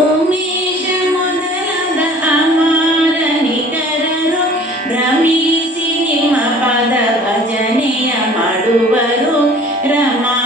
ಉಮೇಶ ಮೊದಲಾದ ಅಮಾರ ನಿಖರರು ಭ್ರಮಿಸಿ ನಿಮ್ಮ ಪದ ಭಜನೆಯ ಮಾಡುವರು ರಮಾ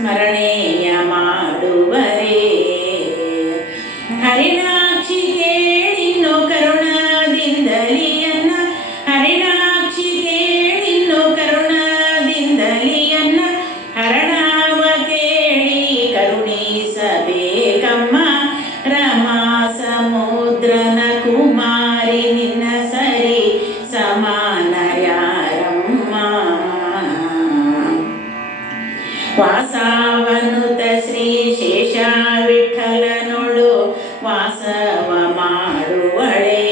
ಸ್ಮರಣೆಯ ಮಾಡುವರೇ. ಹರಿಣಾಕ್ಷಿ ವಾಸವನುತ ಶ್ರೀ ಶೇಷ ವಿಠಲನೊಳು ವಾಸವ ಮಾಡುವಳೆ.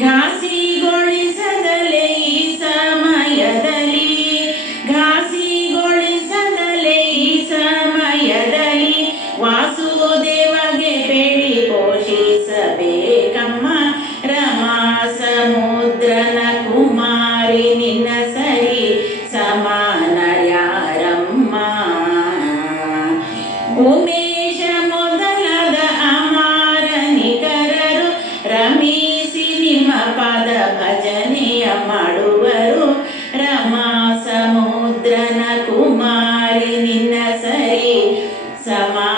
ಘಾಸಿಗೊಳಿಸದಲೆ ಈ ಸಮಯದಲ್ಲಿ, ಘಾಸಿಗೊಳಿಸದಲೆ ಈ ಸಮಯದಲ್ಲಿ ವಾಸುದೇವಗೆ ಬೆಳಿ ಪೋಷಿಸಬೇಕಮ್ಮ ರಮಾ ಸಮುದ್ರನ సమాధి సమా